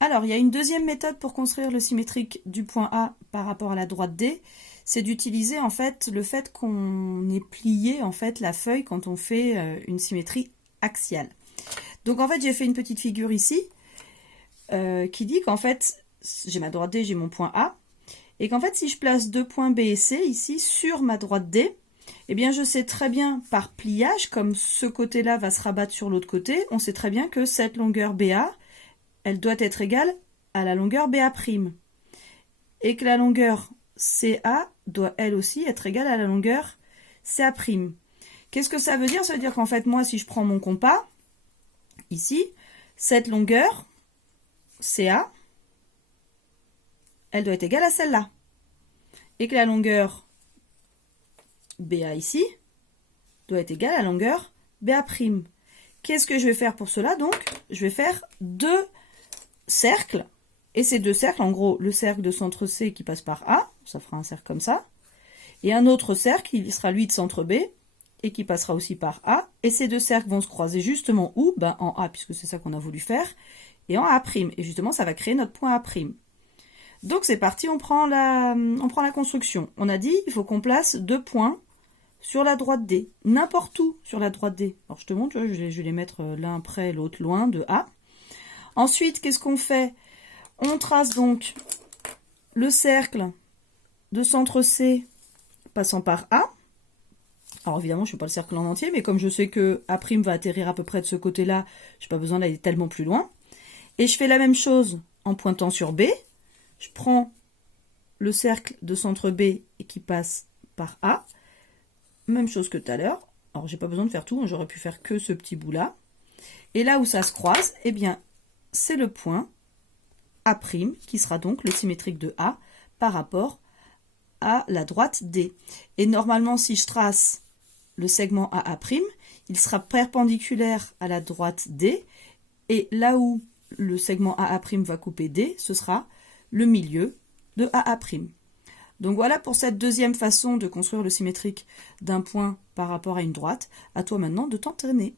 Alors, il y a une deuxième méthode pour construire le symétrique du point A par rapport à la droite D, c'est d'utiliser en fait le fait qu'on ait plié en fait la feuille quand on fait une symétrie axiale. Donc en fait, j'ai fait une petite figure ici qui dit qu'en fait, j'ai ma droite D, j'ai mon point A, et qu'en fait, si je place deux points B et C ici sur ma droite D, eh bien, je sais très bien par pliage, comme ce côté-là va se rabattre sur l'autre côté, on sait très bien que cette longueur BA, elle doit être égale à la longueur BA', et que la longueur CA doit elle aussi être égale à la longueur CA'. Qu'est-ce que ça veut dire? Ça veut dire qu'en fait, moi, si je prends mon compas, ici, cette longueur CA, elle doit être égale à celle-là. Et que la longueur BA ici doit être égale à la longueur BA'. Qu'est-ce que je vais faire pour cela? Donc, je vais faire deux cercles. Et ces deux cercles, en gros, le cercle de centre C qui passe par A, ça fera un cercle comme ça. Et un autre cercle qui sera lui de centre B et qui passera aussi par A. Et ces deux cercles vont se croiser justement où? Ben, en A, puisque c'est ça qu'on a voulu faire. Et en A'. Et justement, ça va créer notre point A'. Donc c'est parti, on prend la construction. On a dit, il faut qu'on place deux points sur la droite D, n'importe où sur la droite D. Alors je te montre, je vais les mettre l'un près, l'autre loin de A. Ensuite, qu'est-ce qu'on fait? On trace donc le cercle de centre C passant par A. Alors évidemment, je ne fais pas le cercle en entier, mais comme je sais que A' va atterrir à peu près de ce côté-là, je n'ai pas besoin d'aller tellement plus loin. Et je fais la même chose en pointant sur B. Je prends le cercle de centre B et qui passe par A. Même chose que tout à l'heure. Alors, j'ai pas besoin de faire tout, j'aurais pu faire que ce petit bout-là. Et là où ça se croise, eh bien, c'est le point A', qui sera donc le symétrique de A par rapport à la droite D. Et normalement, si je trace le segment AA', il sera perpendiculaire à la droite D. Et là où le segment AA' va couper D, ce sera le milieu de AA'. Donc voilà pour cette deuxième façon de construire le symétrique d'un point par rapport à une droite. À toi maintenant de t'entraîner.